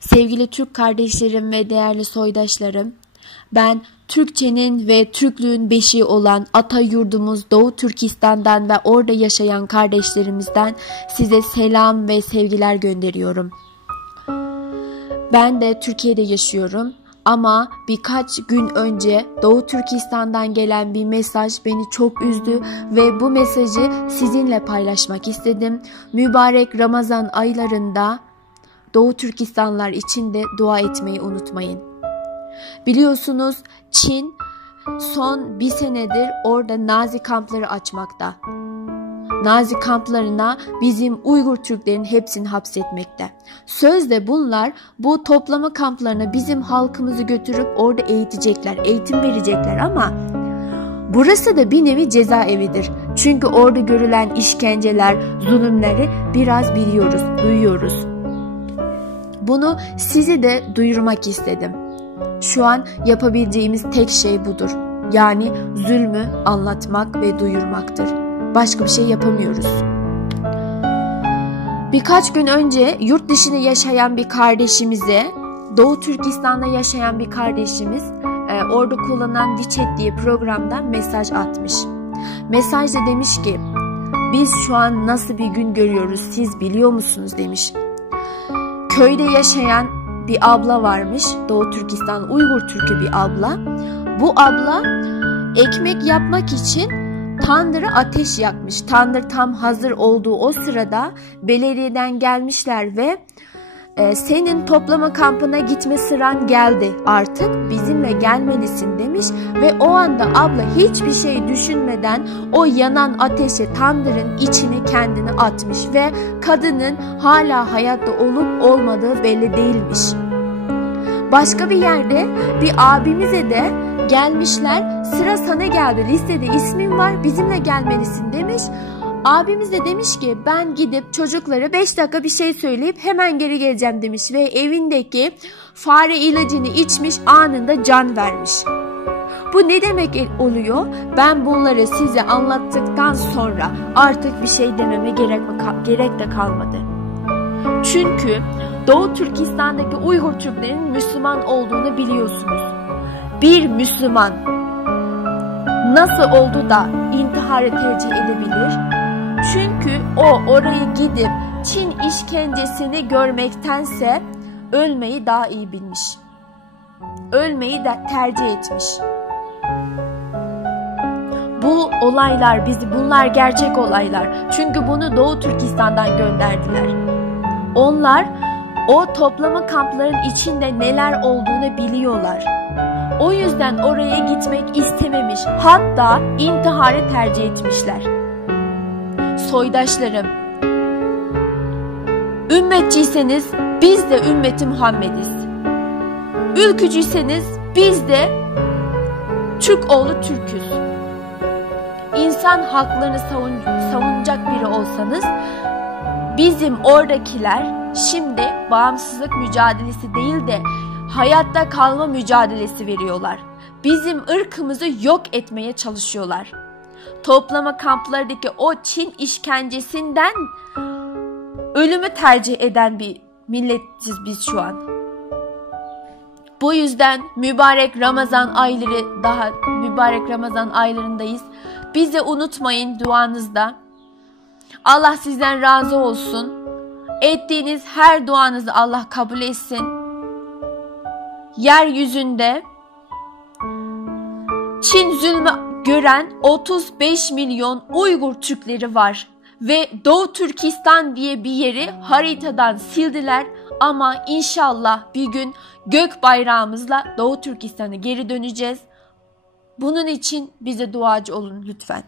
Sevgili Türk kardeşlerim ve değerli soydaşlarım, ben Türkçenin ve Türklüğün beşiği olan ata yurdumuz Doğu Türkistan'dan ve orada yaşayan kardeşlerimizden size selam ve sevgiler gönderiyorum. Ben de Türkiye'de yaşıyorum ama birkaç gün önce Doğu Türkistan'dan gelen bir mesaj beni çok üzdü ve bu mesajı sizinle paylaşmak istedim. Mübarek Ramazan aylarında Doğu Türkistanlılar için de dua etmeyi unutmayın. Biliyorsunuz Çin son bir senedir orada Nazi kampları açmakta. Nazi kamplarına bizim Uygur Türklerin hepsini hapsetmekte. Sözde bunlar bu toplama kamplarına bizim halkımızı götürüp orada eğitecekler, eğitim verecekler ama burası da bir nevi cezaevidir. Çünkü orada görülen işkenceler, zulümleri biraz biliyoruz, duyuyoruz. Bunu sizi de duyurmak istedim. Şu an yapabileceğimiz tek şey budur. Yani zulmü anlatmak ve duyurmaktır. Başka bir şey yapamıyoruz. Birkaç gün önce yurt dışında yaşayan bir kardeşimize, Doğu Türkistan'da yaşayan bir kardeşimiz orada kullanılan WeChat diye programdan mesaj atmış. Mesajda demiş ki, biz şu an nasıl bir gün görüyoruz siz biliyor musunuz demiş. Köyde yaşayan bir abla varmış, Doğu Türkistan Uygur Türk'ü bir abla. Bu abla ekmek yapmak için tandıra ateş yakmış. Tandır tam hazır olduğu o sırada belediyeden gelmişler ve senin toplama kampına gitme sıran geldi artık bizimle gelmelisin demiş ve o anda abla hiçbir şey düşünmeden o yanan ateşe tandırın içine kendini atmış ve kadının hala hayatta olup olmadığı belli değilmiş. Başka bir yerde bir abimize de gelmişler, sıra sana geldi, listede ismin var, bizimle gelmelisin demiş. Abimiz de demiş ki ben gidip çocuklara 5 dakika bir şey söyleyip hemen geri geleceğim demiş ve evindeki fare ilacını içmiş, anında can vermiş. Bu ne demek oluyor? Ben bunları size anlattıktan sonra artık bir şey dememe gerek de kalmadı. Çünkü Doğu Türkistan'daki Uygur Türklerin Müslüman olduğunu biliyorsunuz. Bir Müslüman nasıl oldu da intiharı tercih edebilir? Çünkü o oraya gidip Çin işkencesini görmektense ölmeyi daha iyi bilmiş. Ölmeyi de tercih etmiş. Bu olaylar bunlar gerçek olaylar. Çünkü bunu Doğu Türkistan'dan gönderdiler. Onlar o toplama kampların içinde neler olduğunu biliyorlar. O yüzden oraya gitmek istememiş. Hatta intiharı tercih etmişler. Soydaşlarım, ümmetçiyseniz biz de ümmeti Muhammediz. Ülkücüyseniz biz de Türk oğlu Türk'üz. İnsan haklarını savunacak biri olsanız bizim oradakiler şimdi bağımsızlık mücadelesi değil de hayatta kalma mücadelesi veriyorlar. Bizim ırkımızı yok etmeye çalışıyorlar. Toplama kamplarındaki o Çin işkencesinden ölümü tercih eden bir milletiz biz şu an. Bu yüzden mübarek Ramazan aylarındayız. Bizi unutmayın duanızda. Allah sizden razı olsun. Ettiğiniz her duanızı Allah kabul etsin. Yeryüzünde Çin zulmü gören 35 milyon Uygur Türkleri var ve Doğu Türkistan diye bir yeri haritadan sildiler ama inşallah bir gün gök bayrağımızla Doğu Türkistan'a geri döneceğiz. Bunun için bize duacı olun lütfen.